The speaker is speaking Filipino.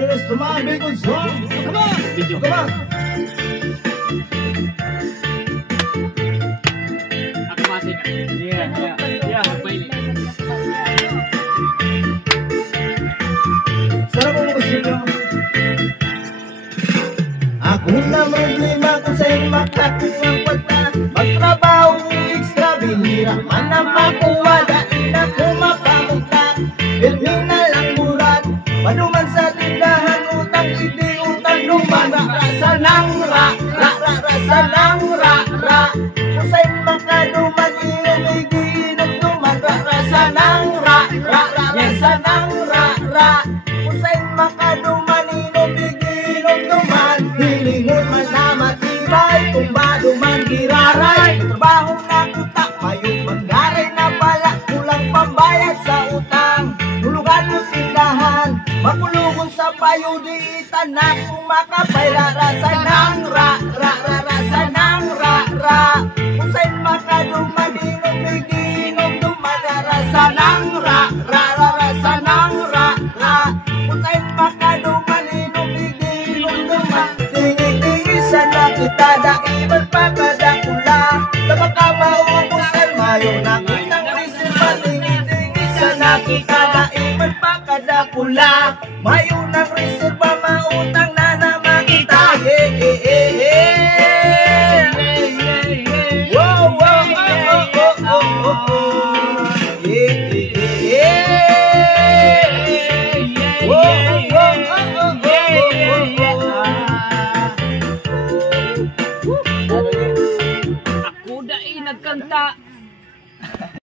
Yes, tumabi ko song. Come on. Video. Come on. Aku masih kan? Iya. Sarap mo ko sino. Ako na problema kung sa'yo makakuha kwata. Magtrabaho extra binira. Man ang makuha dahil ako mapamunta. Terminal ang burat. Manuman sa tindahan utang hindi utang duman. Rasa ng rasa ng kung sa'yo makaduman inom iginom duman. Rasa ng rasa ng kung sa'yo makaduman inom iginom duman. Hilingon man na matibay kung maduman giraray. Trabaho na utak mayong manggaray na pala. Kulang pambayad sa utang. Hulugan ng tindahan. Makulugon sa payo di itanak. Kung makapay rasa ng rasa ng kung sa'yo makaduman inom iginom duman. Rasa ng rasa ng kung sa'yo makaduman inom iginom duman. Tingi-tingi sana kita daiman pagkadakula. Tabak ka maubusan mayo na kitang reserva. Tingi-tingi sana kita daiman pagkadakula. Mayo ng reserva mautang na